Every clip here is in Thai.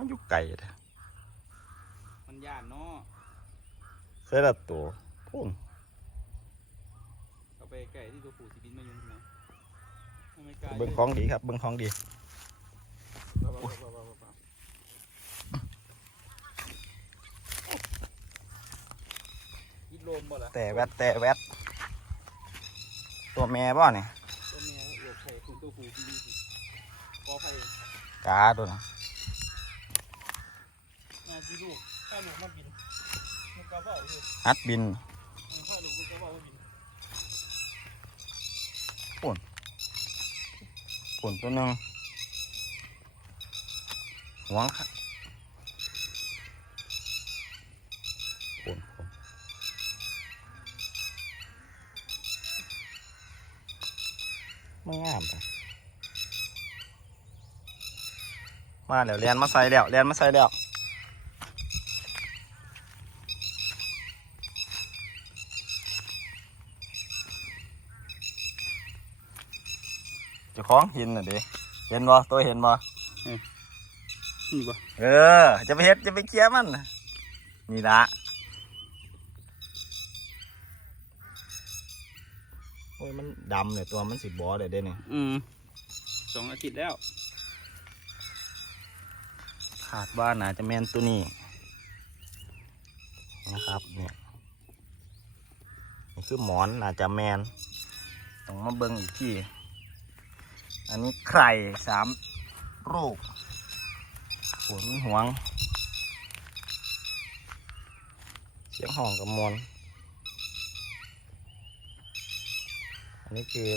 มันอยู่ไกลเด้อมันย่านเนาะเสียละตัวพุ่นเอาไปไก่ที่ตัวผู้สิบินมาอยู่นะทำไมกล้าเบิ่งของดีครับเบิ่งของดีบ่บ่บ่บ่บ่บ่ยิดโลมบ่ล่ะแต่แวดแต่แวดตัวแม่บ่เนี่ยตัวแม่อวบไข่คุณตัวผู้ที่ดีสิกอไผ่กาตัวนะงาน ที่ลูกข้าลูกมาบินมันกระเป๋าอยู่ฮัดบินข้าลูกมันกระเป๋ามาบินตัวนึงหวังครับผลผลไม่งามไปมาเดี๋ยวเรียนมาใส่แล้วเรียนมาใส่แล้ว เจะคล้าของหินน่ะดิเห็นบ่ตัวเห็นบ่นี่บ่เออ จะไปเฮ็ดจะไปเคลียร์มันน่ะนี่ละโอ้ยมันดำเลยตัวมันสิบอเลยเด้เนี่ยอืมสองอาทิตย์แล้วขาดว่าน่าจะแมนตัวนี้นะครับเนี่ยนี่คือหมอนน่าจะแมนต้องมาเบิ่งอีกที อันนี้ไข่สามลูกฝนหวง เสียงห้องกับมวลอันนี้คือ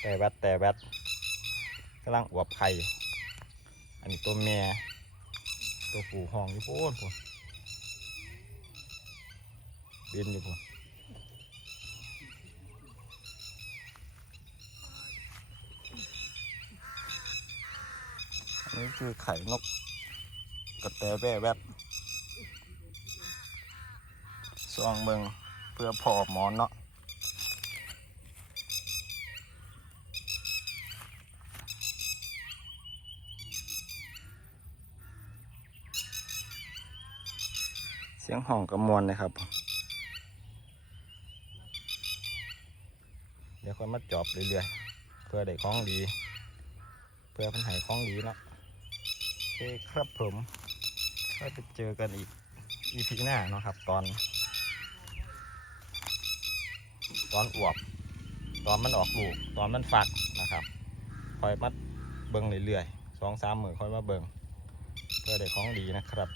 แต่แวดแต่แวดกำลังอวบไข่ อันนี้ตัวแม่ตัวผูห้องอยู่โพ้นพูนบินอยู่พูน นนี้คือไข่นกกระแตแว่แวดซองเบิงเพื่อพอหมอนเนาะเสียงห้องกระมวลเลยครับ เดี๋ยวค่อยมาจอบเรื่อยๆ เพื่อได้ของดี เพื่อเพันหายของดีเนาะ เคครับผมก็ไปเจอกันอีกอีพีหน้านะครับ ตอน ตอนอวบ ตอนมันออกลูก ตอนมันฟักนะครับคอยมาเบิ่งเรื่อยๆสองสามหมือค่อยมาเบิ่งเพื่อได้ของดีนะครับ